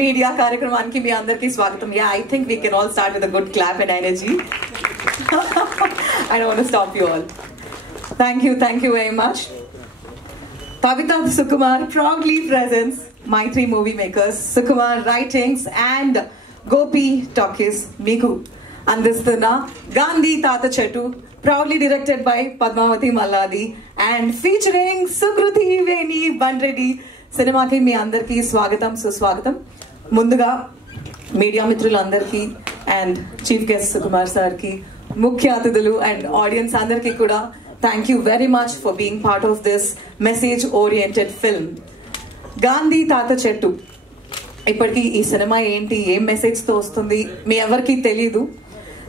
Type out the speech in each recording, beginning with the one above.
Media కార్యక్రమానికి మీ అందరికీ స్వాగతం. Yeah, I think we can all start with a good clap and energy. I don't want to stop you all. Thank you very much. Pavita Sukumar proudly presents My Three Movie Makers, Sukumar Writings and Gopi Talkies Meeku Andisthuna Gandhi Tata Chettu, proudly directed by Padmavati Malladi and featuring Sukruti Veni Bandreddy. సినిమాకి మీ అందరికీ స్వాగతం సుస్వాగతం. ముందుగా media మిత్రులందరికీ and chief guest Sukumar సార్కి, ముఖ్య అతిథులు and audience అందరికీ కూడా thank you very much for being part of this message oriented film Gandhi తాత చెట్టు. ఇప్పటికీ ఈ సినిమా ఏంటి, ఏం మెసేజ్తో వస్తుంది మీ ఎవరికి తెలీదు.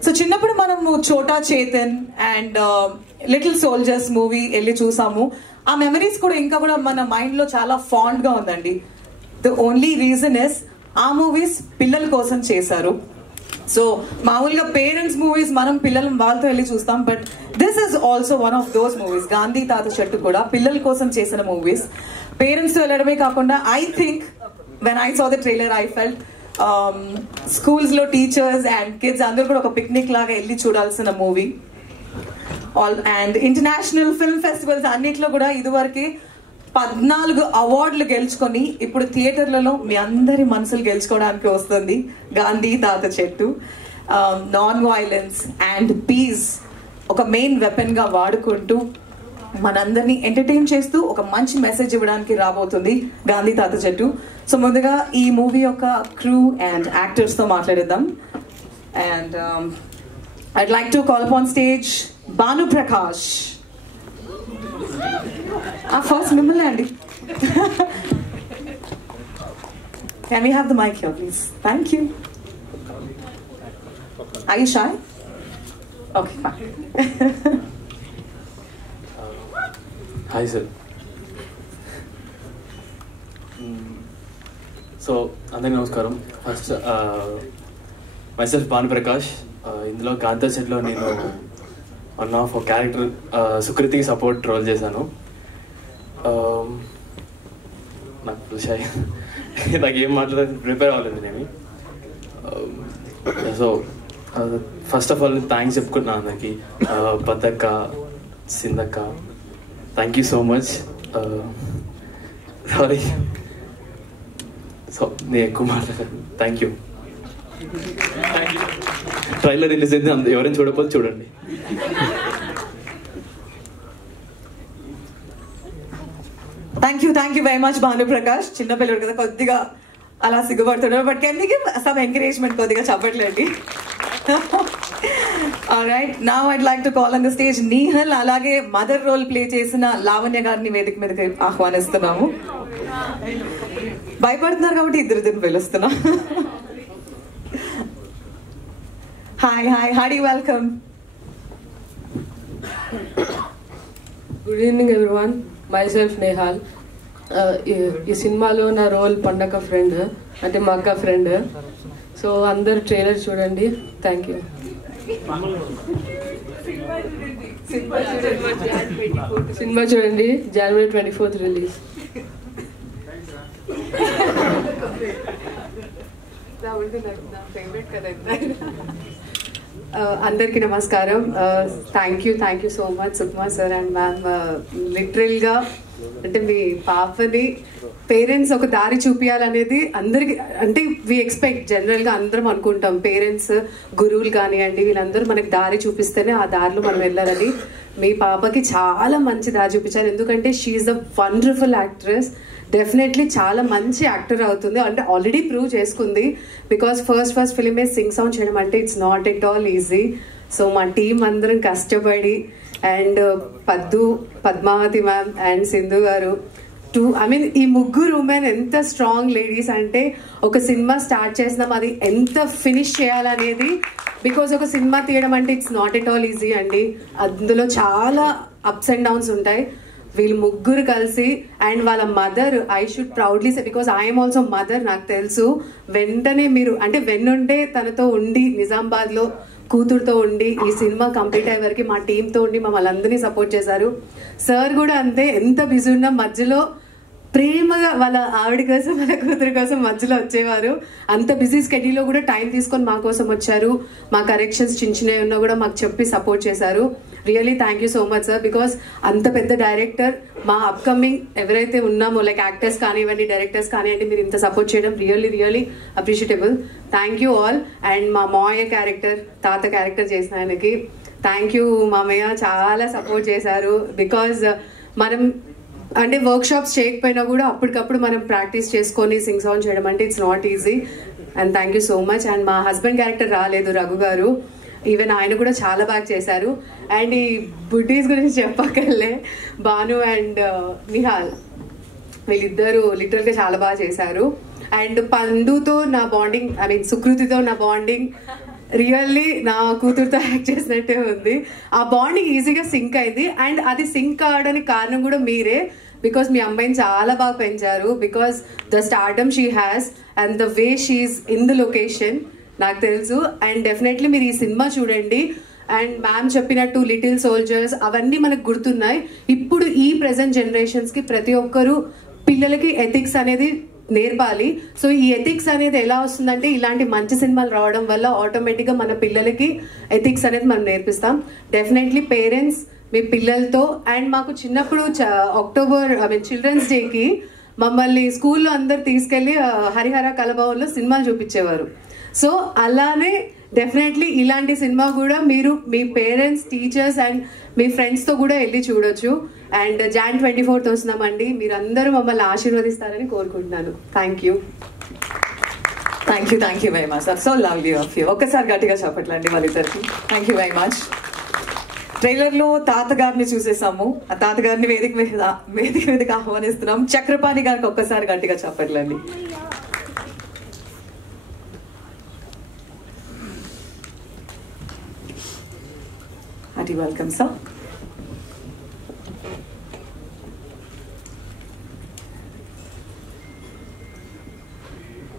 సో చిన్నప్పుడు మనము చోటా Chetan and little soldiers movie వెళ్ళి చూసాము. ఆ మెమరీస్ కూడా ఇంకా కూడా మన మైండ్లో చాలా ఫాండ్గా ఉందండి. ద ఓన్లీ రీజన్ ఇస్ ఆ మూవీస్ పిల్లల కోసం చేశారు. సో మామూలుగా పేరెంట్స్ మూవీస్ మనం పిల్లలు వాళ్ళతో వెళ్ళి చూస్తాం, but this is also one of those movies. Gandhi తాత చెట్టు కూడా పిల్లల కోసం చేసిన మూవీస్. పేరెంట్స్తో వెళ్ళడమే కాకుండా I think when I saw the trailer I felt స్కూల్స్లో టీచర్స్ అండ్ కిడ్స్ అందరూ కూడా ఒక పిక్నిక్ లాగా వెళ్ళి చూడాల్సిన movie. And international film festivals అన్నిట్లో కూడా ఇదివరకే 14 అవార్డులు గెలుచుకొని ఇప్పుడు థియేటర్లలో మీ అందరి మనసులు గెలుచుకోవడానికి వస్తుంది గాంధీ తాత చెట్టు. నాన్ వైలెన్స్ అండ్ పీస్ ఒక మెయిన్ వెపన్ గా వాడుకుంటూ మనందరినీ ఎంటర్టైన్ చేస్తూ ఒక మంచి మెసేజ్ ఇవ్వడానికి రాబోతుంది గాంధీ తాత చెట్టు. సో ముందుగా ఈ మూవీ యొక్క క్రూ అండ్ యాక్టర్స్ తో మాట్లాడేద్దాం. And I'd like to call upon stage Banu Prakash. First Mimmal Andy. Can we have the mic here, please? Thank you. Are you shy? Okay, fine. Hi, sir. So, అందరికీ నమస్కారం. First myself Banu Prakash. ఇందులో గాంధీ చెట్లో నేను one of character సుకృతికి support role చేశాను. నాకు నాకు ఏం మాట్లాడాలి ప్రిపేర్ అవ్వలేదు నేను. So first of all thanks చెప్పుకుంటున్నాను అందరికి. బద్దక్క, సిందక్క, thank you so much. Sorry, so నేను ఎక్కువ మాట్లాడాను. Thank you. ట్రైలర్ రిలీజ్ అయింది, ఎవరైనా చూడకపోతే చూడండి. Thank you very much Bhanu Prakash. చిన్నపిల్లడు కదా కొద్దిగా అలా సిగ్గుపడుతున్నాడు, but can we give some encouragement, కొద్దిగా చెప్పట్లేండి. Alright, now I'd like to call on the stage Nihal, అలాగే మదర్ రోల్ ప్లే చేసిన లావణ్య గారిని వేదిక మీదకి ఆహ్వానిస్తున్నాము. భయపడుతున్నారు కాబట్టి ఇద్దరు పిలుస్తున్నా. Hi, how do you welcome? Good evening everyone. Myself Nehal. ఈ సినిమాలో నా రోల్ పండగ ఫ్రెండ్, అంటే మా అక్క ఫ్రెండ్. సో అందరు ట్రైలర్ చూడండి. Thank you. సినిమా చూడండి, January 24th రిలీజ్. అందరికీ నమస్కారం. Thank you so much Sukumar sir and ma'am. లిటరల్గా అంటే మీ పాపని పేరెంట్స్ ఒక దారి చూపించాలనేది అందరికి, అంటే వి ఎక్స్పెక్ట్ జనరల్గా అందరం అనుకుంటాం పేరెంట్స్, గురువులు కానివ్వండి, వీళ్ళందరూ మనకి దారి చూపిస్తేనే ఆ దారిలో మనం వెళ్ళాలని. మీ పాపకి చాలా మంచి దారి చూపించారు, ఎందుకంటే she's a wonderful actress. Definitely చాలా మంచి యాక్టర్ అవుతుంది, అంటే ఆల్రెడీ ప్రూవ్ చేసుకుంది. బికాస్ ఫస్ట్ ఫిలిమే సింగ్ సాంగ్ చేయడం అంటే it's not at all easy. So మా టీం అందరం కష్టపడి, and Padmavati ma'am and Sindhu గారు, ఈ ముగ్గురు ఉమెన్ ఎంత స్ట్రాంగ్ లేడీస్ అంటే ఒక సినిమా స్టార్ట్ చేసినాం, అది ఎంత ఫినిష్ చేయాలనేది. బికాజ్ ఒక సినిమా తీయడం అంటే it's not at all easy అండి. అందులో చాలా అప్స్ అండ్ డౌన్స్ ఉంటాయి. వీళ్ళు ముగ్గురు కలిసి, అండ్ వాళ్ళ mother, I should proudly say because I'm also mother, నాకు తెలుసు. వెంటనే మీరు అంటే వెన్నుంటే తనతో ఉండి నిజామాబాద్లో కూతురుతో ఉండి ఈ సినిమా కంప్లీట్ అయ్యే వరకు మా టీంతో ఉండి మమ్మల్ని అందరినీ సపోర్ట్ చేశారు. సార్ కూడా అంతే, ఎంత బిజీ ఉన్నా మధ్యలో ప్రేమగా వాళ్ళ ఆవిడ కోసం వాళ్ళ కూతురు కోసం మధ్యలో వచ్చేవారు. అంత బిజీ స్కెడ్యూల్లో కూడా టైం తీసుకొని మా కోసం వచ్చారు. మా కరెక్షన్స్ చిన్నవి ఉన్నా కూడా మాకు చెప్పి సపోర్ట్ చేశారు. Really thank you so much sir. Because అంత పెద్ద డైరెక్టర్ మా అప్కమింగ్ ఎవరైతే ఉన్నామో లైక్ యాక్టర్స్ కానివ్వండి, డైరెక్టర్స్ కానివ్వండి, మీరు ఇంత సపోర్ట్ చేయడం really appreciable. Thank you all. And మా మావయ్య క్యారెక్టర్, తాత క్యారెక్టర్ చేసిన ఆయనకి థ్యాంక్ యూ మామయ్య, చాలా సపోర్ట్ చేశారు. బికాజ్ మనం అంటే వర్క్ షాప్స్ చేయకపోయినా కూడా అప్పటికప్పుడు మనం ప్రాక్టీస్ చేసుకొని సింగ్ సాంగ్ చేయడం అంటే it's not easy. And thank you so much. And మా హస్బెండ్ క్యారెక్టర్ రాలేదు, రఘు గారు, ఈవెన్ ఆయన కూడా చాలా బాగా చేశారు. అండ్ ఈ బుడ్డీస్ గురించి చెప్పక్కర్లే, భాను అండ్ నిహాల్ వీళ్ళిద్దరూ లిటరల్గా చాలా బాగా చేశారు. అండ్ పండుతో నా బాండింగ్, ఐ మీన్ సుకృతితో నా బాండింగ్ రియల్లీ నా కూతురుతో యాక్ట్ చేసినట్టే ఉంది. ఆ బాండింగ్ ఈజీగా సింక్ అయింది. అండ్ అది సింక్ కావడానికి కారణం కూడా మీరే. బికాస్ మీ అమ్మాయిని చాలా బాగా పెంచారు. Because the stardom she has and the way she is in the location నాకు తెలుసు. అండ్ డెఫినెట్లీ మీరు ఈ సినిమా చూడండి. అండ్ మ్యామ్ చెప్పినట్టు లిటిల్ సోల్జర్స్ అవన్నీ మనకు గుర్తున్నాయి. ఇప్పుడు ఈ ప్రెసెంట్ జనరేషన్స్కి ప్రతి ఒక్కరు పిల్లలకి ఎథిక్స్ అనేది నేర్పాలి. సో ఈ ఎథిక్స్ అనేది ఎలా వస్తుందంటే ఇలాంటి మంచి సినిమాలు రావడం వల్ల ఆటోమేటిక్గా మన పిల్లలకి ఎథిక్స్ అనేది మనం నేర్పిస్తాం. డెఫినెట్లీ పేరెంట్స్ మీ పిల్లలతో, అండ్ మాకు చిన్నప్పుడు అక్టోబర్ ఐ మీన్ చిల్డ్రన్స్ డేకి మమ్మల్ని స్కూల్లో అందరు తీసుకెళ్లి హరిహర కళభవన్లో సినిమాలు చూపించేవారు. సో అలానే డెఫినెట్లీ ఇలాంటి సినిమా కూడా మీరు మీ పేరెంట్స్, టీచర్స్ అండ్ మీ ఫ్రెండ్స్తో కూడా వెళ్ళి చూడొచ్చు. అండ్ Jan 24th వస్తున్నామండి, మీరందరూ మమ్మల్ని ఆశీర్వదిస్తారని కోరుకుంటున్నాను. Thank you very much. That's so lovely of you. ఒక్కసారి గట్టిగా చెప్పట్లండి వాళ్ళిద్దరికి. Thank you very much. ట్రైలర్లో తాతగారిని చూసేసాము. ఆ తాతగారిని వేదిక మీదకి ఆహ్వానిస్తున్నాం. చక్రపాణి గారికి ఒక్కసారి గట్టిగా చెప్పట్లండి. Hearty welcome sir.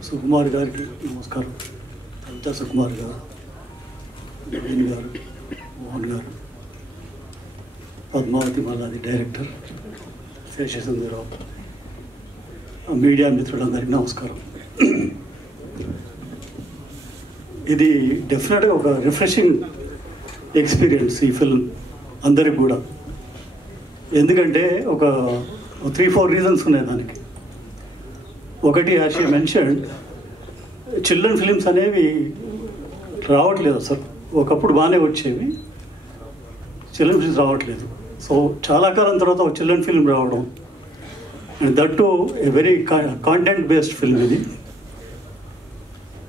సుకుమార్ గారికి నమస్కారం. అంతా సుకుమార్ గారు, నవీన్ గారు, మోహన్ గారు, పద్మావతి మల్లాది డైరెక్టర్, శేషసుందరరావు, మీడియా మిత్రులందరికీ నమస్కారం. ఇది డెఫినెట్గా ఒక రిఫ్రెషింగ్ ఎక్స్పీరియన్స్ ఈ ఫిల్మ్ అందరికి కూడా. ఎందుకంటే ఒక 3-4 రీజన్స్ ఉన్నాయి దానికి. ఒకటి, as she mentioned, children films అనేవి రావట్లేదు అసలు. ఒకప్పుడు బాగానే వచ్చేవి, చిల్డ్రన్ ఫిల్మ్స్ రావట్లేదు. సో చాలా కాలం తర్వాత ఒక చిల్డ్రన్ ఫిల్మ్ రావడం, and that to a very content based film. ఇది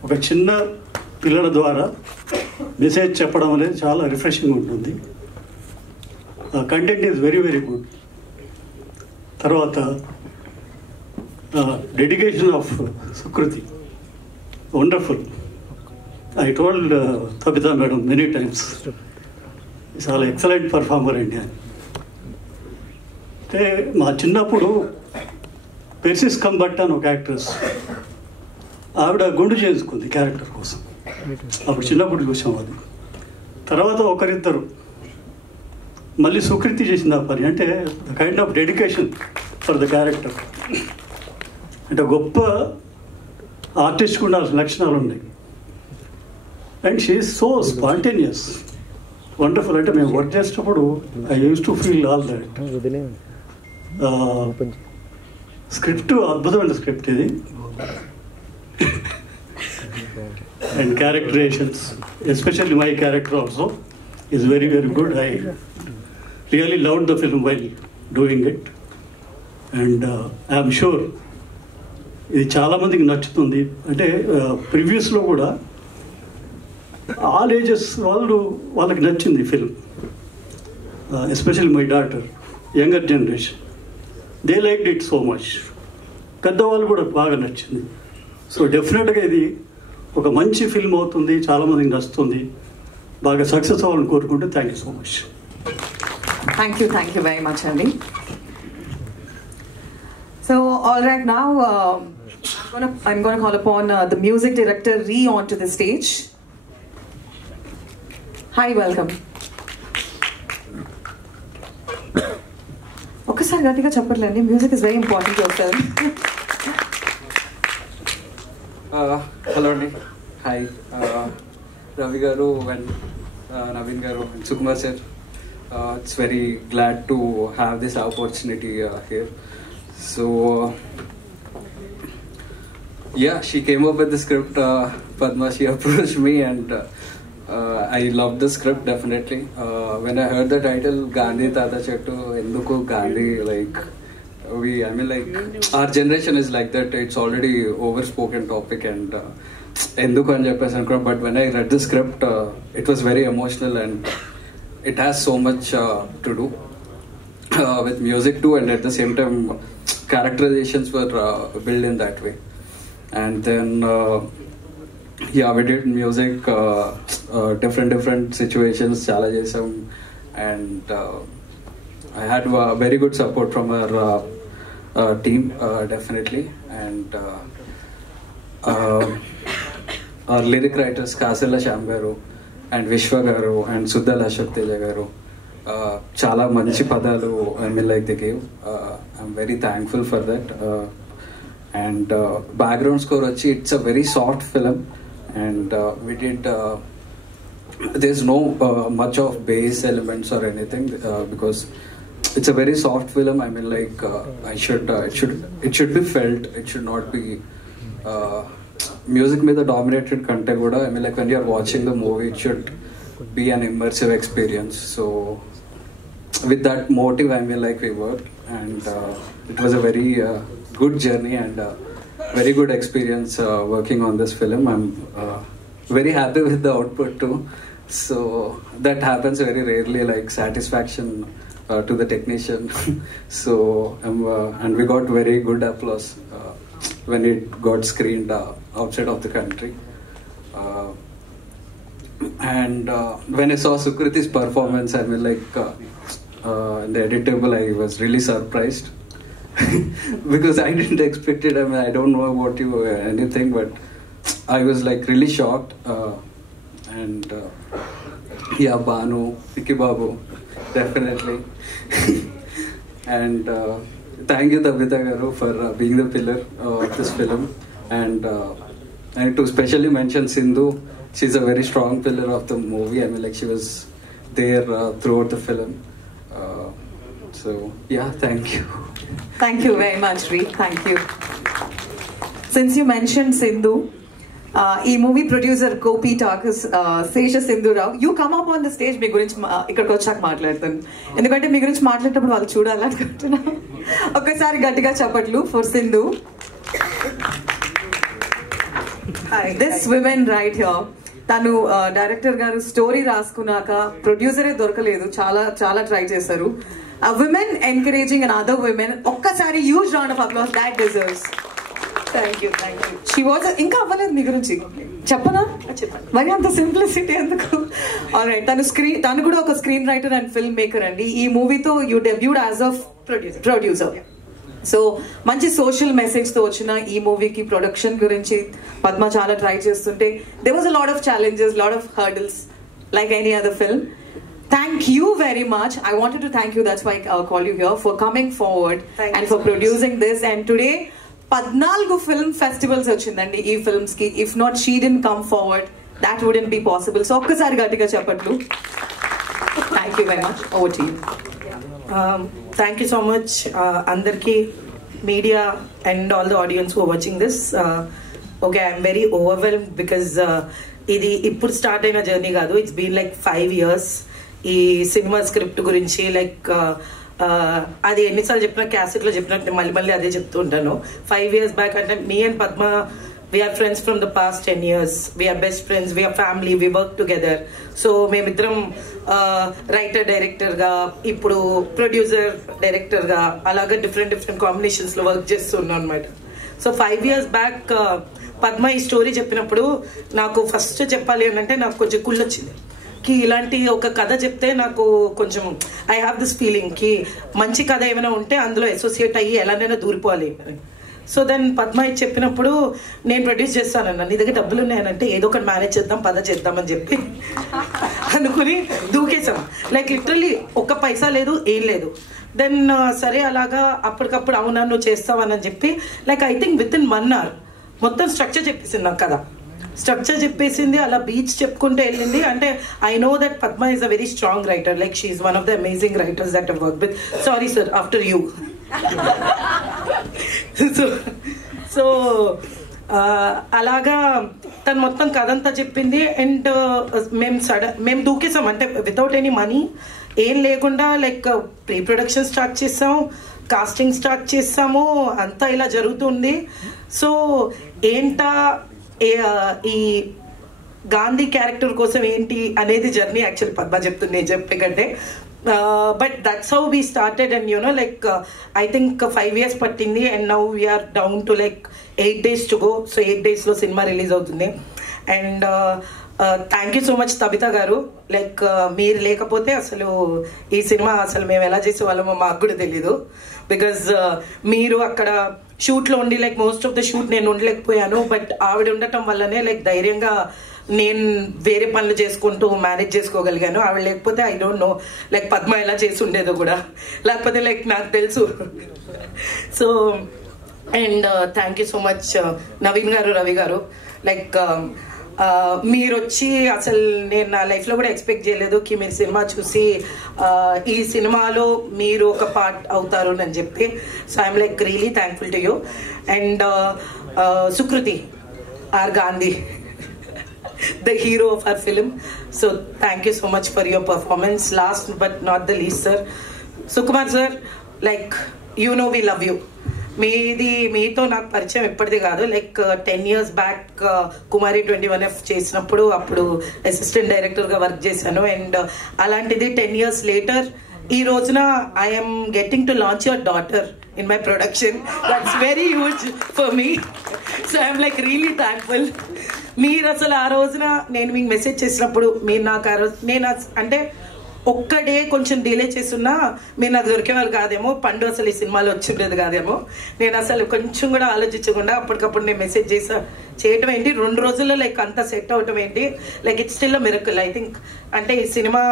ఒక చిన్న పిల్లల ద్వారా మెసేజ్ చెప్పడం అనేది చాలా రిఫ్రెషింగ్ ఉంటుంది. Content is very good. తర్వాత dedication of Sukriti, wonderful. I told Tabitha madam many times, చాలా ఎక్సలెంట్ పర్ఫార్మర్ అండి అని. అంటే మా చిన్నప్పుడు పెర్సిస్ కంబట్ అని ఒక యాక్ట్రెస్, ఆవిడ గుండు చేసుకుంది క్యారెక్టర్ కోసం. అప్పుడు చిన్నప్పుడు చూసాం అది. తర్వాత ఒకరిద్దరు మళ్ళీ సుకృతి చేసింది ఆ పని. అంటే kind of dedication for the character. అంటే గొప్ప ఆర్టిస్ట్కి ఉండాల్సిన లక్షణాలు ఉన్నాయి. And she is so spontaneous, wonderful. అంటే మేము వర్క్ చేసేటప్పుడు I use to feel all that. Script అద్భుతమైన స్క్రిప్ట్ ఇది. And characterisations, especially my character also is very good. I really loved the film while doing it. And I'm sure ఇది చాలామందికి నచ్చుతుంది. అంటే ప్రివ్యూస్లో కూడా ఆల్ ఏజెస్ వాళ్ళకి నచ్చింది film. Especially my daughter, younger generation, they liked it so much. పెద్దవాళ్ళు కూడా బాగా నచ్చింది. సో డెఫినెట్గా ఇది ఒక మంచి ఫిల్మ్ అవుతుంది, చాలామందికి నచ్చుతుంది. బాగా సక్సెస్ అవ్వాలని కోరుకుంటే thank you so much. Thank you very much అండి. So, all right, now I'm going to call upon the music director Ree onto the stage. Hi, welcome. ఒక్కసారి గట్టిగా చెప్పట్లేండి. Music is very important to your film. Hello అండి, hi Ravi గారు and Naveen గారు and Sukumar sir. It's very glad to have this opportunity here. So yeah, she came up with the script. Padma, she approached me and I loved the script definitely. When I heard the title Gandhi Tata Chettu, enduku Gandhi, like I mean like our generation is like that. It's already overspoken topic and enduku ani cheppesi anukunnam. But when I read the script, it was very emotional and it has so much to do with music too, and at the same time characterizations were built in that way. And then yeah, we did music, different situations, chala chesam, and I had very good support from our team, definitely, and our lyric writers Kasela Shyam garu and Vishwa garu and Suddal Ashok Teja garu, chala manchi padalu I mean like they gave. I'm very thankful for that. And background score vachi, it's a very soft film, and we did there's no much of bass elements or anything, because it's a very soft film. I mean like it should be felt, it should not be music మీద dominated కంటే కూడా I mean like when you're watching the movie it should be an immersive experience. So with that motive I mean like we worked, and it was a very good journey and very good experience working on this film. I'm very happy with the output too. So that happens very rarely, like satisfaction to the technician. So and we got very good applause when it got screened outside of the country. And when I saw Sukriti's performance, I mean like in the edit table I was really surprised because I didn't expect it. I mean I don't know about you anything, but I was like really shocked. And yeah, Banu, Vicky Babu, definitely. And thank you Tabitha garu for being the pillar of this film. And I need to specially mention Sindhu. She's a very strong pillar of the movie. I mean like she was there throughout the film. So yeah, thank you. Thank you very much, Reed. Thank you. Since you mentioned Sindhu, ఈ movie producer Gopi టాకస్ Sesha Sindhu Rao, you come up on the stage. మీ గురించి ఇక్కడికి వచ్చాక మాట్లాడతాను, ఎందుకంటే మీ గురించి మాట్లాడేటప్పుడు వాళ్ళు చూడాలనుకుంటున్నా. ఒక్కసారి గట్టిగా చప్పట్లు for Sindhu. This women right here, తను డైరెక్టర్ గారు స్టోరీ రాసుకున్నాక ప్రొడ్యూసరే దొరకలేదు, చాలా ట్రై చేశారు. Women encouraging and other women, ఒక్కసారి huge round of applause, that deserves. Thank you. She was, ఇంకా అవ్వలేదు మీ గురించి చెప్పనా? మరి అంత సింప్లిసిటీ ఎందుకు? ఆల్రైట్, తను కూడా ఒక screen writer and film maker అండి. ఈ మూవీతో you debuted as a producer. So మంచి సోషల్ మెసేజ్ తో వచ్చిన ఈ మూవీకి ప్రొడక్షన్ గురించి పద్మ చాలా ట్రై చేస్తుంటే there was a lot of challenges, lot of hurdles like any other film. Thank you very much. I wanted to thank you, that's why I called you here, for coming forward and for producing this. And today 14 film festivals వచ్చిందండి ఈ films కి. If not she didn't come forward, that wouldn't be possible. So ఒక్కసారి గట్టిగా చెప్పట్లు. Thank you very much. Over to you. Thank you so much andarki, media and all the audience who are watching this. Okay, I'm very overwhelmed because ఇది ఇప్పుడు start అయిన journey కాదు, it's been like 5 years. ఈ cinema script గురించి like అది ఎన్నిసార్లు చెప్పినా, cassette లో చెప్పినట్టు మళ్ళీ అదే చెప్తూ ఉంటాను. 5 years బ్యాక్ అంటే me and Padma, we are friends from the past 10 years. We are best friends, we are family, we work together. So మేమిద్దరం రైటర్ డైరెక్టర్ గా, ఇప్పుడు ప్రొడ్యూసర్ డైరెక్టర్ గా, అలాగే డిఫరెంట్ కాంబినేషన్స్ లో వర్క్ చేస్తున్నాం అనమాట. సో 5 years బ్యాక్ పద్మ ఈ స్టోరీ చెప్పినప్పుడు నాకు ఫస్ట్ చెప్పాలి అని అంటే నాకు కొంచెం కుళ్ళొచ్చింది కి ఇలాంటి ఒక కథ చెప్తే నాకు కొంచెం ఐ హ్యావ్ దిస్ ఫీలింగ్ కి మంచి కథ ఏమైనా ఉంటే అందులో అసోసియేట్ అయ్యి ఎలానైనా దూరిపోవాలి. సో దెన్ పద్మ ఇది చెప్పినప్పుడు నేను ప్రొడ్యూస్ చేస్తానన్నా, నీ దగ్గర డబ్బులు ఉన్నాయనంటే ఏదో ఒకటి మేనేజ్ చేద్దాం, పద చేద్దామని చెప్పి అనుకుని దూకేసాం. లైక్ లిటరల్లీ ఒక్క పైసా లేదు, ఏం లేదు. దెన్ సరే అలాగా అప్పటికప్పుడు అవునా నువ్వు చేస్తావని చెప్పి like I think with in 1 hour మొత్తం స్ట్రక్చర్ చెప్పేసింది నాకు కదా. స్ట్రక్చర్ చెప్పేసింది, అలా బీచ్ చెప్పుకుంటూ వెళ్ళింది. అంటే I know that Padma is a very strong writer, like she is one of the amazing writers that I work with. Sorry sir, after you. So అలాగా తను మొత్తం కథ అంతా చెప్పింది. అండ్ మేము దూకేసాం, అంటే వితౌట్ ఎనీ మనీ ఏం లేకుండా లైక్ ప్రీ ప్రొడక్షన్ స్టార్ట్ చేసాం, కాస్టింగ్ స్టార్ట్ చేసాము, అంతా ఇలా జరుగుతుంది. సో ఏంటా ఈ గాంధీ క్యారెక్టర్ కోసం ఏంటి అనేది జర్నీ యాక్చువల్ పద్మ చెప్తుంది నేను చెప్పే కంటే. But that's how we started. And you know like I think 5 years పట్టింది. And now we're down to like 8 days to go. So 8 days లో సినిమా రిలీజ్ అవుతుంది. And thank you so much Tabitha గారు. Like మీరు లేకపోతే అసలు ఈ cinema అసలు మేము ఎలా చేసేవాళ్ళమో మాకు కూడా తెలీదు. బికాజ్ మీరు అక్కడ షూట్లో ఉండి like most of the shoot నేను ఉండలేకపోయాను. బట్ ఆవిడ ఉండటం వల్లనే లైక్ ధైర్యంగా నేను వేరే పనులు చేసుకుంటూ మేనేజ్ చేసుకోగలిగాను. ఆవిడ లేకపోతే I don't know like Padma ఎలా చేసి ఉండేదో కూడా, లేకపోతే లైక్ నాకు తెలుసు. So and thank you so much Naveen గారు, రవి గారు. లైక్ మీరు వచ్చి అసలు నేను నా లైఫ్లో కూడా ఎక్స్పెక్ట్ చేయలేదు కి మీరు సినిమా చూసి ఈ సినిమాలో మీరు ఒక పార్ట్ అవుతారు అని చెప్పి. So I'm like really thankful to you. And Sukriti R Gandhi, the hero of our film. So thank you so much for your performance. Last but not the least, sir, Sukumar sir, like you know we love you. మీతో నాకు పరిచయం ఎప్పటిది కాదు. Like 10 years back కుమారి 21F చేసినప్పుడు అప్పుడు assistant డైరెక్టర్గా work చేశాను. And అలాంటిది 10 years later ఈ రోజున I'm getting to launch your daughter in my production. That's very huge for me. So I'm like really thankful. మీరు అసలు ఆ రోజున నేను మీకు మెసేజ్ చేసినప్పుడు మీరు నాకు ఆ రోజు నేను అంటే ఒక్క డే కొంచెం డిలే చేస్తున్నా మీరు నాకు దొరికేవాళ్ళు కాదేమో, పండు అసలు ఈ సినిమాలో వచ్చి ఉండేది కాదేమో. నేను అసలు కొంచెం కూడా ఆలోచించకుండా అప్పటికప్పుడు నేను మెసేజ్ చేయటం ఏంటి, 2 రోజుల్లో లైక్ అంతా సెట్ అవటం ఏంటి, like it's still a miracle I think. అంటే ఈ సినిమా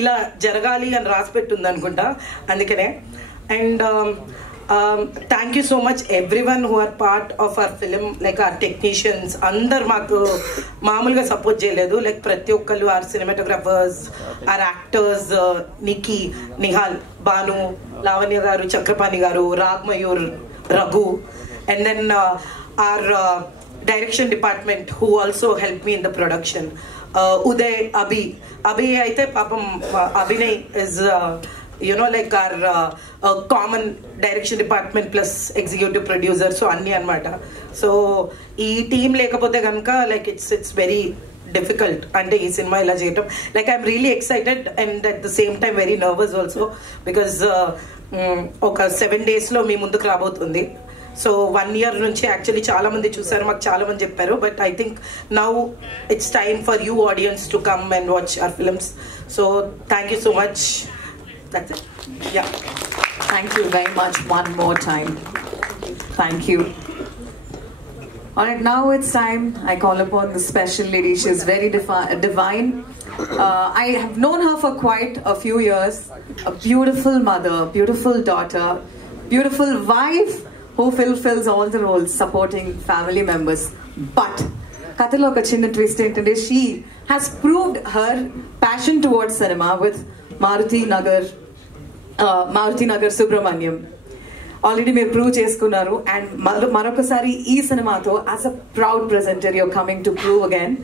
ఇలా జరగాలి అని రాసిపెట్టుంది అనుకుంటా, అందుకనే. And thank you so much everyone who are part of our film. Like our technicians అందరు మాకు మామూలుగా సపోర్ట్ చేయలేదు. లైక్ ప్రతి ఒక్కళ్ళు our cinematographers, our actors, Nikhi, Nihal, Bhanu, Lavanya గారు, చక్రపాణి గారు, Raag Mayur, Raghu. And then our direction department who also help me in the production. Uday, అభి అయితే పాపం Abhinay is you know like our common direction department plus executive producer. So అన్నీ అనమాట. సో ఈ టీం లేకపోతే కనుక లైక్ ఇట్స్ వెరీ డిఫికల్ట్ అంటే ఈ సినిమా ఇలా చేయటం. Like I'm really excited and at the same time very nervous also because ఒక 7 days లో మీ ముందుకు రాబోతుంది. సో 1 year నుంచి యాక్చువల్లీ చాలా మంది చూసారు, మాకు చాలా మంది చెప్పారు. But I think now it's time for you audience to come and watch hour films. So thank you so much. That's it. Yeah. Thank you very much one more time. Thank you. All right, now it's time. I call upon the special lady. She is very divine. I have known her for quite a few years. A beautiful mother, beautiful daughter, beautiful wife who fulfills all the roles, supporting family members. But kathalo oka chinna twist entante she has proved her passion towards cinema with Maruti Nagar Subramaniam. Already మీరు prove చేసుకున్నారు. And మరొకసారి ఈ సినిమాతో as a proud presenter you're coming to prove again